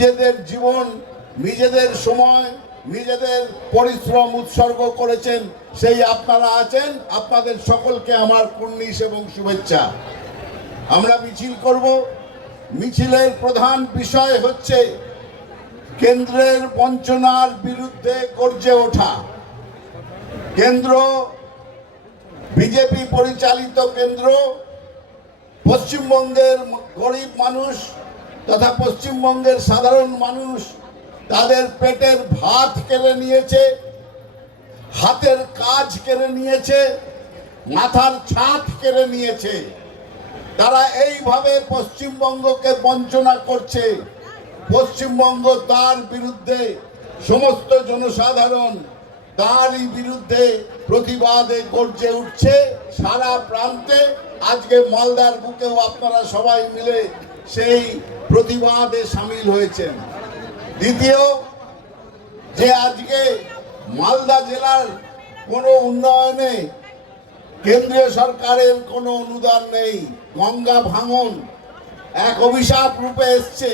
নিজেদের জীবন, নিজেদের সময়, নিজেদের পরিশ্রম উৎসর্গ করেছেন, সেই আপনারা আছেন, আপনাদের সকলকে আমার কুর্নিশ এবং শুভেচ্ছা। আমরা মিছিল করব। মিছিলের প্রধান বিষয় হচ্ছে কেন্দ্রের বঞ্চনার বিরুদ্ধে গর্জে ওঠা। কেন্দ্র, বিজেপি পরিচালিত কেন্দ্র, পশ্চিমবঙ্গের গরিব মানুষ তথা পশ্চিমবঙ্গের সাধারণ মানুষ তাদের পেটের ভাত কেড়ে নিয়েছে, হাতের কাজ কেড়ে নিয়েছে, মাথার ছাদ কেড়ে নিয়েছে। তারা এইভাবে পশ্চিমবঙ্গকে বঞ্চনা করছে। পশ্চিমবঙ্গ তার বিরুদ্ধে সমস্ত জনসাধারণ তারই বিরুদ্ধে প্রতিবাদে গর্জে উঠছে সারা প্রান্তে। আজকে মালদার বুকেও আপনারা সবাই মিলে সেই প্রতিবাদে সামিল হয়েছেন। দ্বিতীয়, যে আজকে মালদা জেলার কোনো উন্নয়নে কেন্দ্রীয় সরকারের কোনো অনুদান নেই, গঙ্গা ভাঙন এক অভিশাপ রূপে এসছে,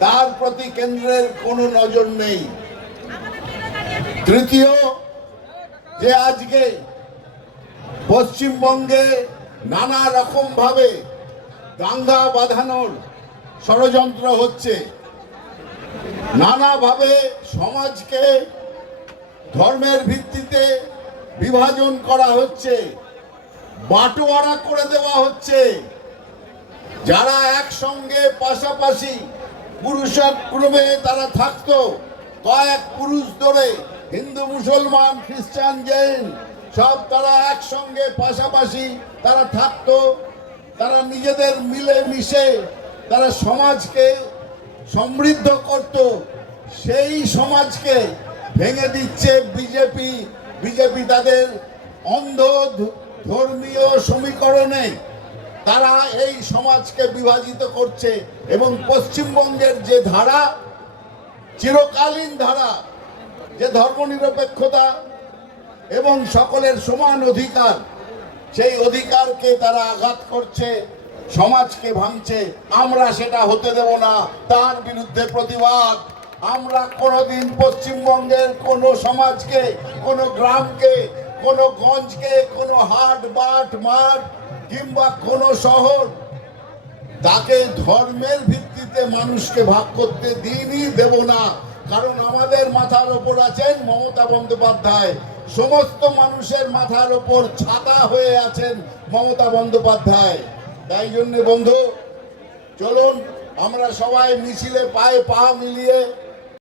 তার প্রতি কেন্দ্রের কোনো নজর নেই। তৃতীয়, যে আজকে পশ্চিমবঙ্গে নানা রকম ভাবে দাঙ্গা বাঁধানোর ষড়যন্ত্র হচ্ছে। নানাভাবে সমাজকে ধর্মের ভিত্তিতে বিভাজন করা হচ্ছে, বাটোয়ারা করে দেওয়া হচ্ছে। যারা একসঙ্গে পাশাপাশি পুরুষক্রমে তারা থাকতো, কয়েক পুরুষ ধরে হিন্দু, মুসলমান, খ্রিস্টান, জৈন, সব তারা একসঙ্গে পাশাপাশি তারা থাকতো। তারা নিজেদের মিলে মিশে তারা সমাজকে সমৃদ্ধ করত, সেই সমাজকে ভেঙে দিচ্ছে বিজেপি। বিজেপি তাদের অন্ধ ধর্মীয় সমীকরণে তারা এই সমাজকে বিভাজিত করছে এবং পশ্চিমবঙ্গের যে ধারা, চিরকালীন ধারা, যে ধর্মনিরপেক্ষতা এবং সকলের সমান অধিকার সেই অধিকারকে তারা আঘাত করছে, সমাজকে ভাঙছে। আমরা সেটা হতে দেব না, তার বিরুদ্ধে প্রতিবাদ। আমরা কোনোদিন পশ্চিমবঙ্গের কোনো সমাজকে, কোনো গ্রামকে, কোনো গঞ্জকে, কোনো হাট, বাট, মাঠ কিংবা কোনো শহর তাকে ধর্মের ভিত্তিতে মানুষকে ভাগ করতে দিনই দেব না। কারণ আমাদের মাথার ওপর আছেন মমতা বন্দ্যোপাধ্যায়। সমস্ত মানুষের মাথার ওপর ছাতা হয়ে আছেন মমতা বন্দ্যোপাধ্যায়। তাই জন্য বন্ধু, চলুন আমরা সবাই মিছিলে পায়ে পা মিলিয়ে